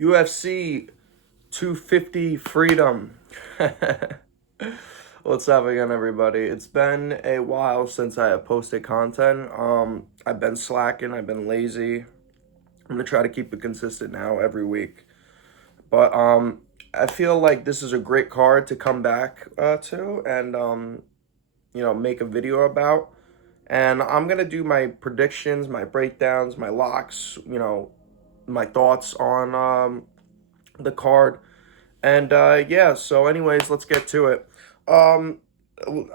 UFC 250 Freedom. What's up again, everybody? It's been a while since I have posted content. I've been slacking, I've been lazy. I'm gonna try to keep it consistent now every week. But I feel like this is a great card to come back to and make a video about. And I'm gonna do my predictions, my breakdowns, my locks, my thoughts on the card. And yeah, so anyways, let's get to it. Um,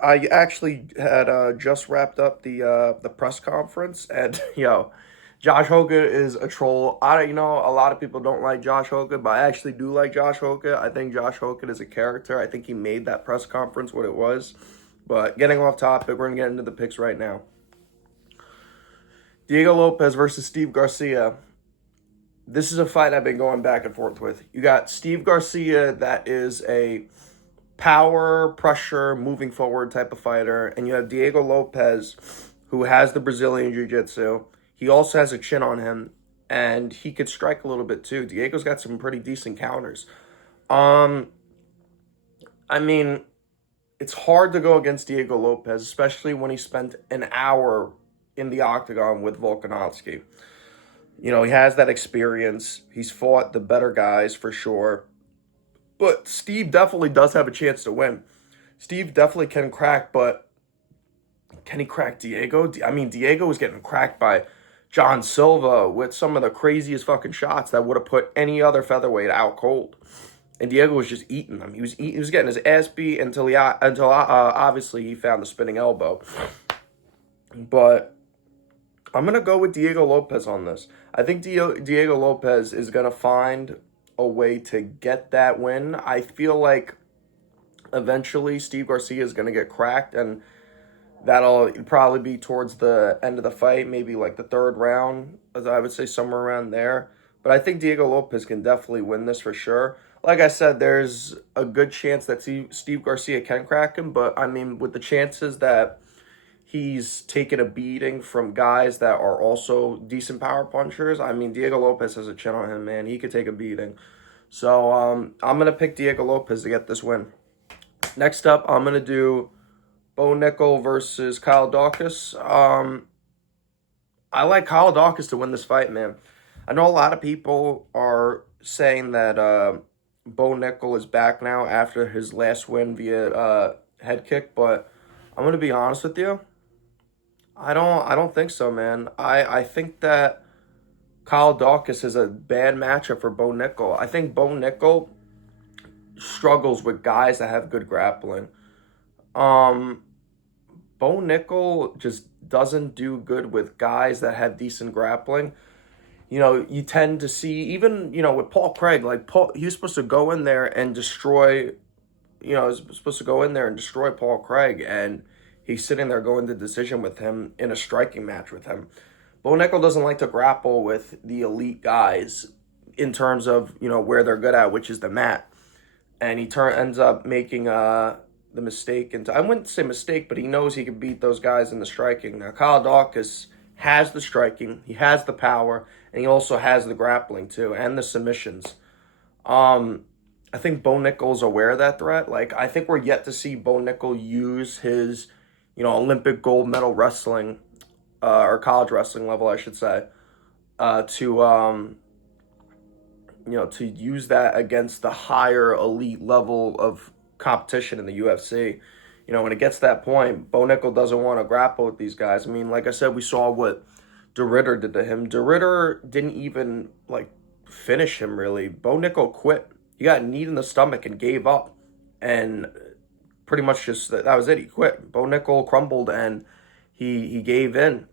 I actually had just wrapped up the press conference, and Josh Hogan is a troll. A lot of people don't like Josh Hogan, but I actually do like Josh Hogan. I think Josh Hogan is a character. I think he made that press conference what it was. But getting off topic, we're gonna get into the picks right now. Diego Lopez versus Steve Garcia. This is a fight I've been going back and forth with. You got Steve Garcia, that is a power, pressure, moving forward type of fighter, and you have Diego Lopez, who has the Brazilian Jiu-Jitsu. He also has a chin on him, and he could strike a little bit too. Diego's got some pretty decent counters. Um, I mean, it's hard to go against Diego Lopez, especially when he spent an hour in the octagon with Volkanovski. He has that experience. He's fought the better guys for sure. But Steve definitely does have a chance to win. Steve definitely can crack, but can he crack Diego? I mean, Diego was getting cracked by John Silva with some of the craziest fucking shots that would have put any other featherweight out cold. And Diego was just eating them. He was getting his ass beat until obviously he found the spinning elbow. But I'm gonna go with Diego Lopez on this. I think Diego Lopez is gonna find a way to get that win. I feel like eventually Steve Garcia is gonna get cracked, and that'll probably be towards the end of the fight, maybe like the third round, as I would say somewhere around there. But I think Diego Lopez can definitely win this for sure. Like I said, there's a good chance that Steve Garcia can crack him, but I mean, with the chances that he's taken a beating from guys that are also decent power punchers. I mean, Diego Lopez has a chin on him, man. He could take a beating. So I'm going to pick Diego Lopez to get this win. Next up, I'm going to do Bo Nickel versus Kyle Dawkins. I like Kyle Dawkins to win this fight, man. I know a lot of people are saying that Bo Nickel is back now after his last win via head kick, but I'm going to be honest with you. I don't think so, man. I think that Kyle Dawkins is a bad matchup for Bo Nickel. I think Bo Nickel struggles with guys that have good grappling. Um, Bo Nickel just doesn't do good with guys that have decent grappling. You tend to see even, with Paul Craig, like Paul, he was supposed to go in there and destroy, he's supposed to go in there and destroy Paul Craig, and he's sitting there going to decision with him in a striking match with him. Bo Nickel doesn't like to grapple with the elite guys in terms of, where they're good at, which is the mat. And he ends up making the mistake. And I wouldn't say mistake, but he knows he can beat those guys in the striking. Now, Kyle Dawkins has the striking, he has the power, and he also has the grappling too, and the submissions. I think Bo Nickel's aware of that threat. Like, I think we're yet to see Bo Nickel use his Olympic gold medal wrestling, or college wrestling level, I should say, to use that against the higher elite level of competition in the UFC. When it gets to that point, Bo Nickel doesn't want to grapple with these guys. I mean, like I said, we saw what De Ridder did to him. De Ridder didn't even, finish him, really. Bo Nickel quit. He got kneed in the stomach and gave up. And pretty much just that was it. He quit. Bo Nickel crumbled and he gave in.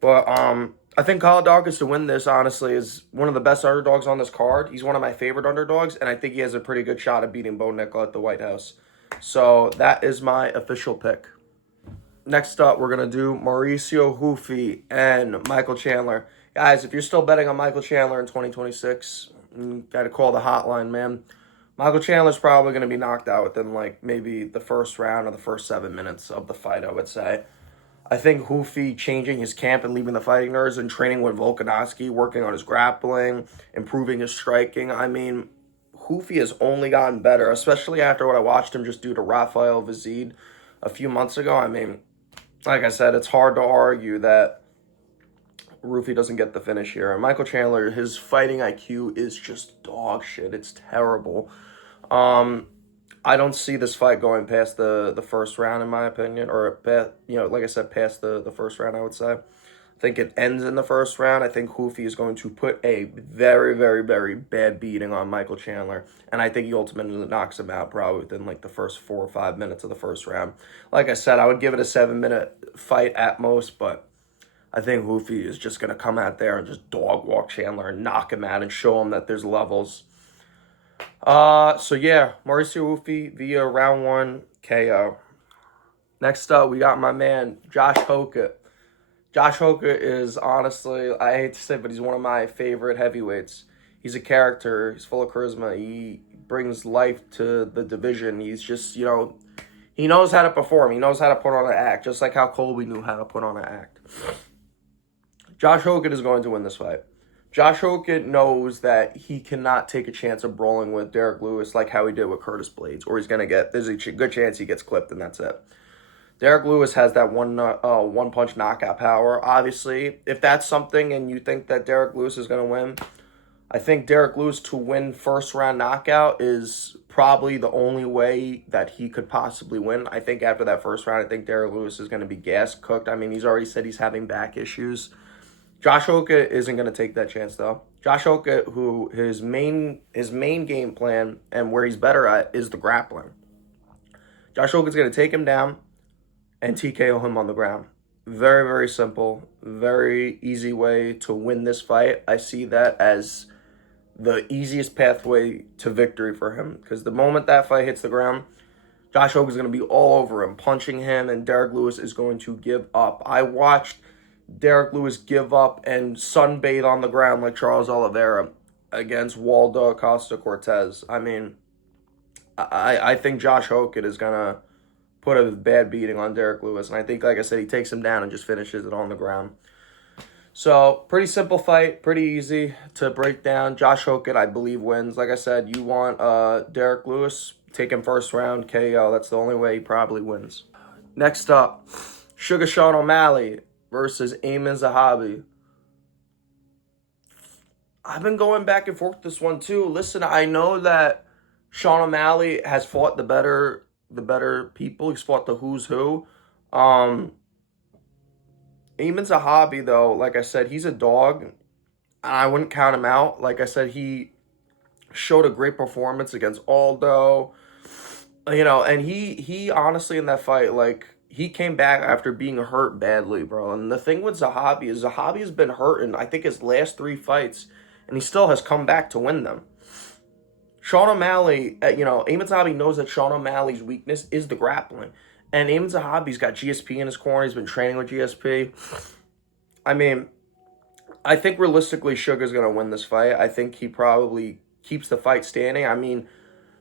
But I think Kyle Dawkins to win this, honestly, is one of the best underdogs on this card. He's one of my favorite underdogs, and I think he has a pretty good shot of beating Bo Nickel at the White House. So that is my official pick. Next up, we're going to do Mauricio Hufi and Michael Chandler. Guys, if you're still betting on Michael Chandler in 2026, you got to call the hotline, man. Michael Chandler's probably going to be knocked out within maybe the first round or the first 7 minutes of the fight, I would say. I think Hoofy changing his camp and leaving the Fighting Nerds and training with Volkanovski, working on his grappling, improving his striking. I mean, Hoofy has only gotten better, especially after what I watched him just do to Rafael Vizid a few months ago. I mean, like I said, it's hard to argue that Roofy doesn't get the finish here. And Michael Chandler, his fighting IQ is just dog shit. It's terrible. I don't see this fight going past the first round, in my opinion, or like I said, past the first round. I would say, I think it ends in the first round. I think Hoofy is going to put a very, very, very bad beating on Michael Chandler, and I think he ultimately knocks him out probably within like the first 4 or 5 minutes of the first round. Like I said, I would give it a 7-minute fight at most, but I think Hoofy is just gonna come out there and just dog walk Chandler and knock him out and show him that there's levels. So yeah, Mauricio Hoofy via round 1 KO. Next up, we got my man, Josh Hokut. Josh Hokut is honestly, I hate to say it, but he's one of my favorite heavyweights. He's a character. He's full of charisma. He brings life to the division. He's just, he knows how to perform. He knows how to put on an act, just like how Colby knew how to put on an act. Josh Hokut is going to win this fight. Josh Hokut knows that he cannot take a chance of brawling with Derek Lewis like how he did with Curtis Blades, or there's a good chance he gets clipped and that's it. Derek Lewis has that one punch knockout power. Obviously, if that's something and you think that Derek Lewis is going to win, I think Derek Lewis to win first round knockout is probably the only way that he could possibly win. I think after that first round, I think Derek Lewis is going to be gas cooked. I mean, he's already said he's having back issues. Josh Hokut isn't going to take that chance, though. Josh Hokut, who his main game plan and where he's better at is the grappling. Josh Hokut's going to take him down and TKO him on the ground. Very, very simple. Very easy way to win this fight. I see that as the easiest pathway to victory for him. Because the moment that fight hits the ground, Josh Hokut is going to be all over him, punching him, and Derek Lewis is going to give up. I watched Derek Lewis give up and sunbathe on the ground like Charles Oliveira against Waldo Acosta-Cortez. I mean, I think Josh Hokut is going to put a bad beating on Derek Lewis. And I think, like I said, he takes him down and just finishes it on the ground. So, pretty simple fight. Pretty easy to break down. Josh Hokut, I believe, wins. Like I said, you want Derek Lewis, take him first round, KO. That's the only way he probably wins. Next up, Sugar Sean O'Malley versus Aiemann Zahabi. I've been going back and forth this one too. Listen, I know that Sean O'Malley has fought the better people. He's fought the who's who. Aiemann Zahabi, though, like I said, he's a dog. And I wouldn't count him out. Like I said, he showed a great performance against Aldo. And he honestly in that fight, like, he came back after being hurt badly, bro. And the thing with Zahabi is Zahabi has been hurt in, I think, his last 3 fights, and he still has come back to win them. Sean O'Malley, Aiemann Zahabi knows that Sean O'Malley's weakness is the grappling. And Aiemann Zahabi's got GSP in his corner. He's been training with GSP. I mean, I think realistically Sugar's going to win this fight. I think he probably keeps the fight standing. I mean,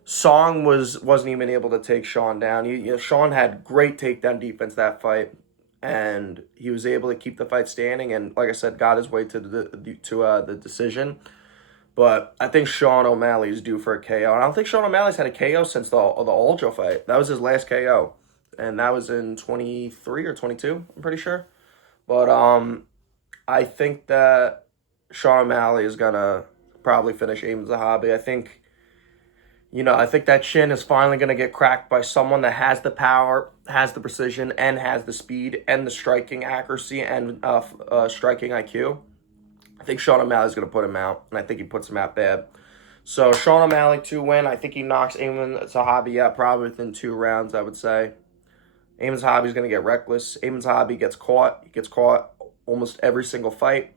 Song wasn't even able to take Sean down. Sean had great takedown defense that fight, and he was able to keep the fight standing. And like I said, got his way to the decision. But I think Sean O'Malley is due for a KO. And I don't think Sean O'Malley's had a KO since the Aljo fight. That was his last KO, and that was in 23 or 22. I'm pretty sure. But I think that Sean O'Malley is gonna probably finish Aiemann Zahabi. I think that chin is finally going to get cracked by someone that has the power, has the precision, and has the speed and the striking accuracy and striking IQ. I think Sean O'Malley is going to put him out, and I think he puts him out bad. So Sean O'Malley to win. I think he knocks Aiemann Zahabi out probably within 2 rounds, I would say. Aiemann Zahabi is going to get reckless. Aiemann Zahabi gets caught. He gets caught almost every single fight.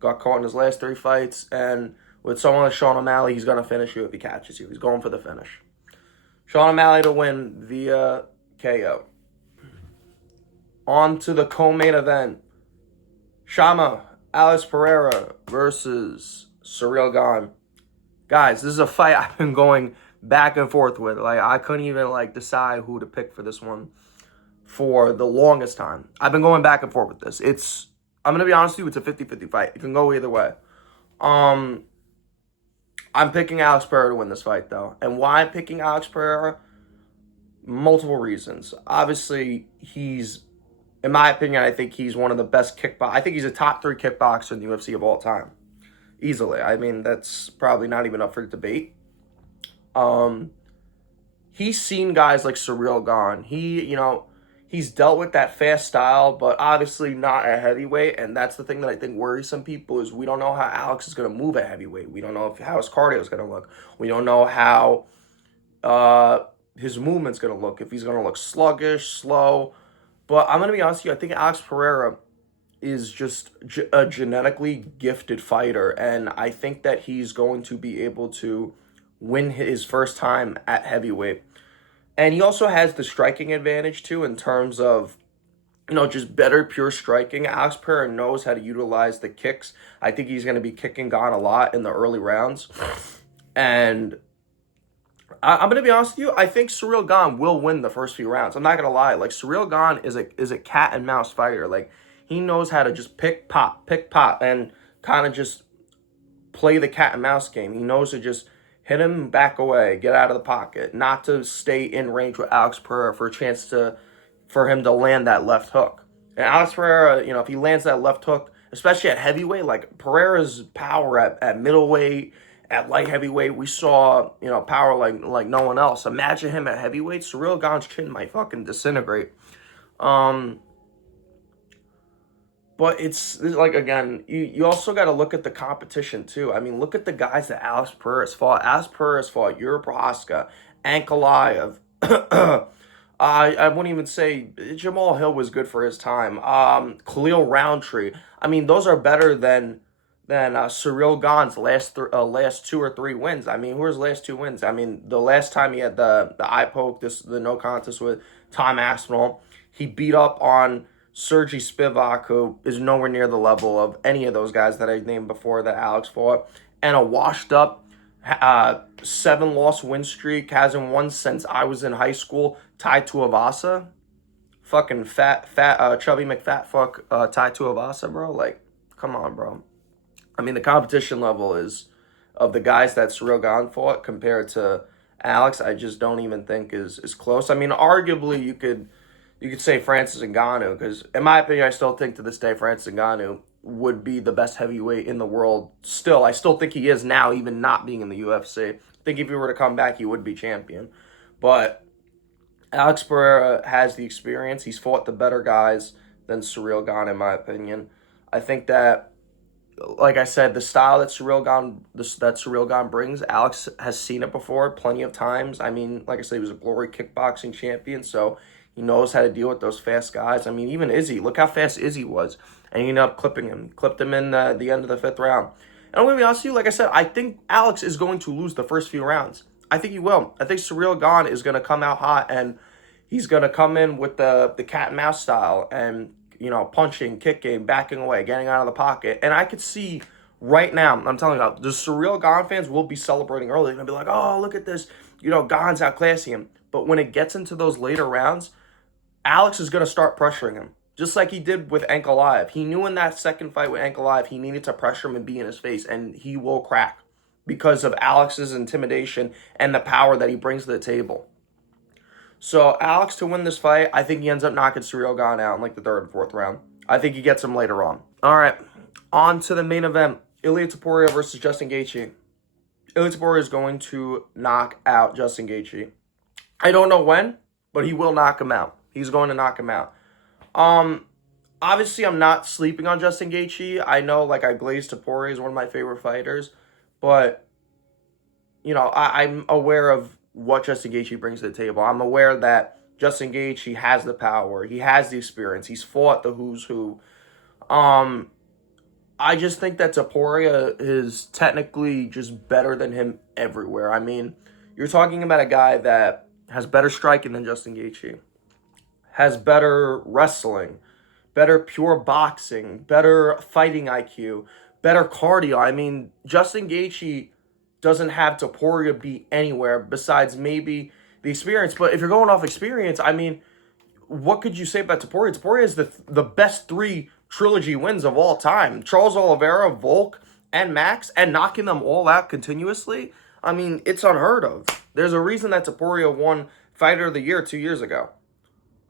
Got caught in his last 3 fights, and with someone like Sean O'Malley, he's going to finish you if he catches you. He's going for the finish. Sean O'Malley to win via KO. On to the co-main event. Shama Alex Pereira versus Ciryl Gane. Guys, this is a fight I've been going back and forth with. Like, I couldn't even decide who to pick for this one. for the longest time. I've been going back and forth with this. I'm going to be honest with you, it's a 50-50 fight. It can go either way. I'm picking Alex Pereira to win this fight, though. And why I'm picking Alex Pereira? Multiple reasons. Obviously, in my opinion, I think he's one of the best I think he's a top 3 kickboxer in the UFC of all time. Easily. I mean, that's probably not even up for debate. He's seen guys like Ciryl Gane. He's dealt with that fast style, but obviously not at heavyweight. And that's the thing that I think worries some people is we don't know how Alex is going to move at heavyweight. We don't know how his cardio is going to look. We don't know how his movement's going to look. If he's going to look sluggish, slow. But I'm going to be honest with you, I think Alex Pereira is just a genetically gifted fighter. And I think that he's going to be able to win his first time at heavyweight. And he also has the striking advantage, too, in terms of, just better pure striking. Alex Pereira knows how to utilize the kicks. I think he's going to be kicking Gane a lot in the early rounds. And I'm going to be honest with you, I think Ciryl Gane will win the first few rounds. I'm not going to lie. Like, Ciryl Gane is a cat and mouse fighter. Like, he knows how to just pick, pop, and kind of just play the cat and mouse game. He knows to just hit him, back away, get out of the pocket, not to stay in range with Alex Pereira for a chance for him to land that left hook. And Alex Pereira, if he lands that left hook, especially at heavyweight, like Pereira's power at middleweight, at light heavyweight, we saw, power like no one else. Imagine him at heavyweight. Ciryl Gane's chin might fucking disintegrate. But it's like, again, you also got to look at the competition, too. I mean, look at the guys that Alex Pereira has fought. Alex Pereira has fought Yuri Prochazka, Ankalaev. I wouldn't even say Jamal Hill was good for his time. Khalil Roundtree. I mean, those are better than Ciryl Gane's last 2 or 3 wins. I mean, who are his last 2 wins? I mean, the last time he had the eye poke, the no contest with Tom Aspinall, he beat up on Sergey Spivak, who is nowhere near the level of any of those guys that I named before that Alex fought, and a washed up 7-loss win streak, hasn't won since I was in high school, Tai Tuivasa. Fucking fat, chubby McFatfuck Tai Tuivasa, bro. Like, come on, bro. I mean, the competition level of the guys that Ciryl Gane fought compared to Alex, I just don't even think is close. I mean, arguably, you could say Francis Ngannou, because in my opinion, I still think to this day Francis Ngannou would be the best heavyweight in the world. Still, I still think he is now, even not being in the UFC. I think if he were to come back, he would be champion. But Alex Pereira has the experience. He's fought the better guys than Ciryl Gane, in my opinion. I think that, like I said, the style that Ciryl Gane brings, Alex has seen it before plenty of times. I mean, like I said, he was a Glory kickboxing champion, so he knows how to deal with those fast guys. I mean, even Izzy, look how fast Izzy was. And he ended up clipping him. Clipped him in the end of the 5th round. And I'm going to be honest with you, like I said, I think Alex is going to lose the first few rounds. I think he will. I think Ciryl Gane is going to come out hot, and he's going to come in with the cat and mouse style and, punching, kicking, backing away, getting out of the pocket. And I could see right now, I'm telling you, the Ciryl Gane fans will be celebrating early. They're going to be like, oh, look at this. Gane's outclassing him. But when it gets into those later rounds, Alex is going to start pressuring him, just like he did with Ankalaev. He knew in that second fight with Ankalaev, he needed to pressure him and be in his face, and he will crack because of Alex's intimidation and the power that he brings to the table. So Alex to win this fight, I think he ends up knocking Ciryl Gane out in like the 3rd and 4th round. I think he gets him later on. All right, on to the main event. Ilia Topuria versus Justin Gaethje. Ilia Topuria is going to knock out Justin Gaethje. I don't know when, but he will knock him out. He's going to knock him out. Obviously, I'm not sleeping on Justin Gaethje. I know, I glazed Topuria is one of my favorite fighters, but I'm aware of what Justin Gaethje brings to the table. I'm aware that Justin Gaethje has the power. He has the experience. He's fought the who's who. I just think that Topuria is technically just better than him everywhere. I mean, you're talking about a guy that has better striking than Justin Gaethje, has better wrestling, better pure boxing, better fighting IQ, better cardio. I mean, Justin Gaethje doesn't have Topuria beat anywhere besides maybe the experience. But if you're going off experience, I mean, what could you say about Topuria? Topuria is the best 3 trilogy wins of all time. Charles Oliveira, Volk, and Max, and knocking them all out continuously. I mean, it's unheard of. There's a reason that Topuria won Fighter of the Year 2 years ago.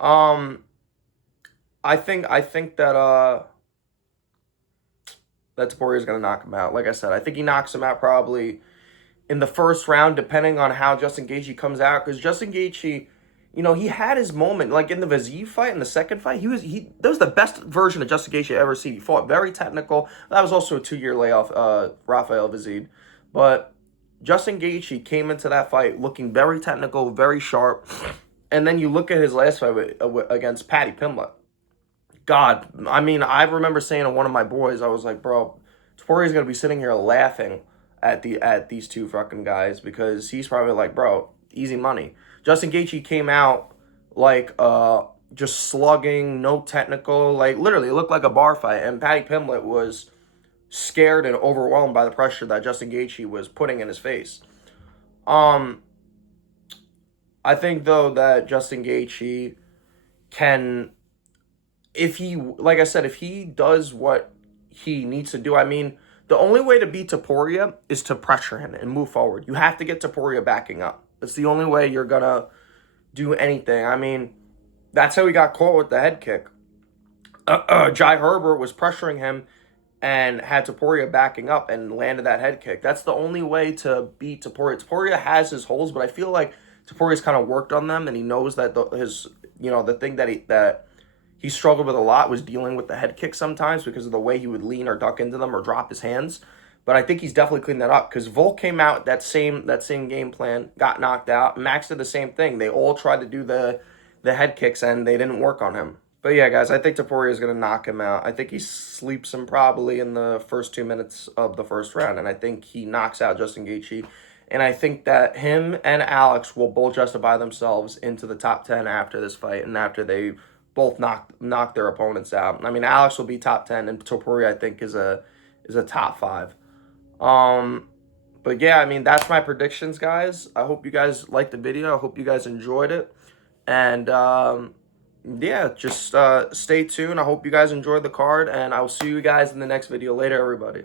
I think that Topuria is gonna knock him out. Like I said, I think he knocks him out probably in the first round, depending on how Justin Gaethje comes out. Because Justin Gaethje, he had his moment. Like in the Vaziev fight, in the second fight, that was the best version of Justin Gaethje I ever seen. He fought very technical. That was also a 2-year layoff, Rafael Vazid. But Justin Gaethje came into that fight looking very technical, very sharp. And then you look at his last fight against Paddy Pimblett. God, I mean, I remember saying to one of my boys, I was like, bro, Topuria's gonna be sitting here laughing at these 2 fucking guys, because he's probably like, bro, easy money. Justin Gaethje came out like just slugging, no technical, like literally it looked like a bar fight, and Paddy Pimblett was scared and overwhelmed by the pressure that Justin Gaethje was putting in his face. I think though that Justin Gaethje can, like I said, if he does what he needs to do, I mean, the only way to beat Topuria is to pressure him and move forward. You have to get Topuria backing up. It's the only way you're going to do anything. I mean, that's how he got caught with the head kick. Jai Herbert was pressuring him and had Topuria backing up and landed that head kick. That's the only way to beat Topuria. Topuria has his holes, but I feel like Topuria's kind of worked on them, and he knows that the thing that he struggled with a lot was dealing with the head kick sometimes because of the way he would lean or duck into them or drop his hands. But I think he's definitely cleaned that up, because Volk came out that same game plan, got knocked out. Max did the same thing. They all tried to do the head kicks, and they didn't work on him. But yeah, guys, I think Topuria is going to knock him out. I think he sleeps him probably in the first 2 minutes of the first round, and I think he knocks out Justin Gaethje. And I think that him and Alex will both justify themselves into the top 10 after this fight, and after they both knock their opponents out. I mean, Alex will be top 10, and Topuria, I think, is a top 5. But yeah, I mean, that's my predictions, guys. I hope you guys liked the video. I hope you guys enjoyed it. And yeah, just stay tuned. I hope you guys enjoyed the card, and I will see you guys in the next video. Later, everybody.